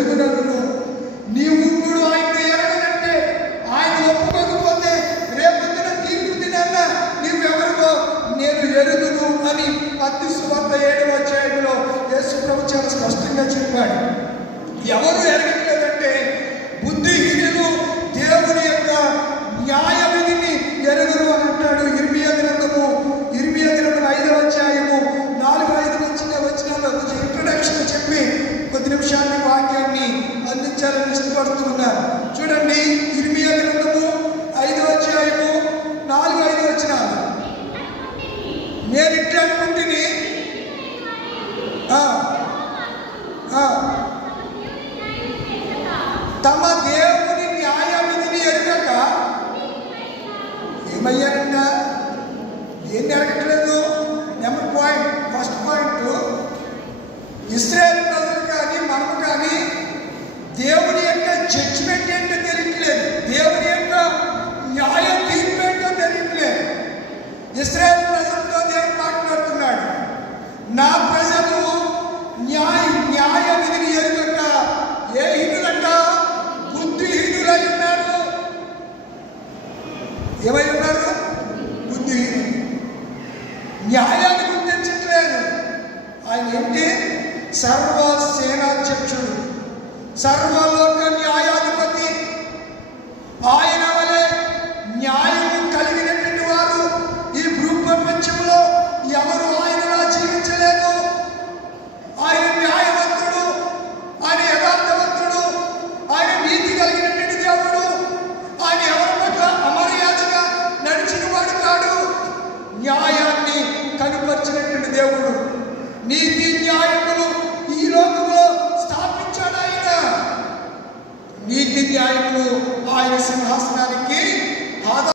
ఎరుగునను. నీవు ఇప్పుడు ఆయన ఎరగనంటే, ఆయన ఒప్పుకోకపోతే రేపొద్దున తీర్పు దినాన నీవెవరికో నేను ఎరుగును అని మత్తయి సువార్త 7వ అధ్యాయంలో యేసు ప్రభు చాలా స్పష్టంగా చెప్పాడు. ఎవరు ఎరగట్లేదంటే బుద్ధిహీనులు దేవుని యొక్క న్యాయ విధిని ఎరుగురు అని అంటాడు. ఇర్మియా గ్రంథం 5వ అధ్యాయము 4-5 వచనాల్లో కొంచెం ఇంట్రడక్షన్ చెప్పి కొద్ది నిమిషాన్ని వాక్యాన్ని అందించాలని ఇష్టపడుతున్నారు. చూడండి, ఇర్మియా గ్రంథము 5వ అధ్యాయము 4-5 వచనాలు. నేను ఇట్లా అనుకుంటుని తమ దేవుని న్యాయ విధిని ఎరగక ఏమయ్యారంట? ఏం ఎరగట్లేదు? ఫస్ట్ పాయింట్, ఇశ్రాయేలు ప్రజలు కానీ మనము కానీ దేవుని యొక్క జడ్జిమెంట్ ఏంటో తెలియట్లేదు, దేవుని యొక్క న్యాయ తీర్పు ఏంటో తెలియట్లేదు. ఇశ్రాయేలు ప్రజలతో దేవుడు మాట్లాడుతున్నాడు, నా ప్రజలు న్యాయ విధిని ఎరుగక ఏ హీనులంట? బుద్ధిహీనులై ఉన్నారు. ఏమై ఉన్నారు? బుద్ధిహీనులు. న్యాయాన్ని గుర్తించట్లేదు. ఆయన ఏంటి? సర్వసేనాధ్యక్షుడు, సర్వలోక న్యాయాధిపతి. ఆయన వలె న్యాయము కలిగినటువంటి వారు ఈ భూప్రపంచంలో ఎవరు ఆయనలా జీవించలేదు. ఆయన న్యాయవంతుడు, ఆయన యథార్థవంతుడు, ఆయన నీతి కలిగినటువంటి దేవుడు. ఆయన ఎవరి పట్ల అమర్యాదగా నడిచిన వాడు కాడు. న్యాయాన్ని కనుపరిచినటువంటి దేవుడు. నీతి న్యాయములు ఈ లోకంలో స్థాపించాడు ఆయన. నీతి న్యాయములు ఆయన సింహాసనానికి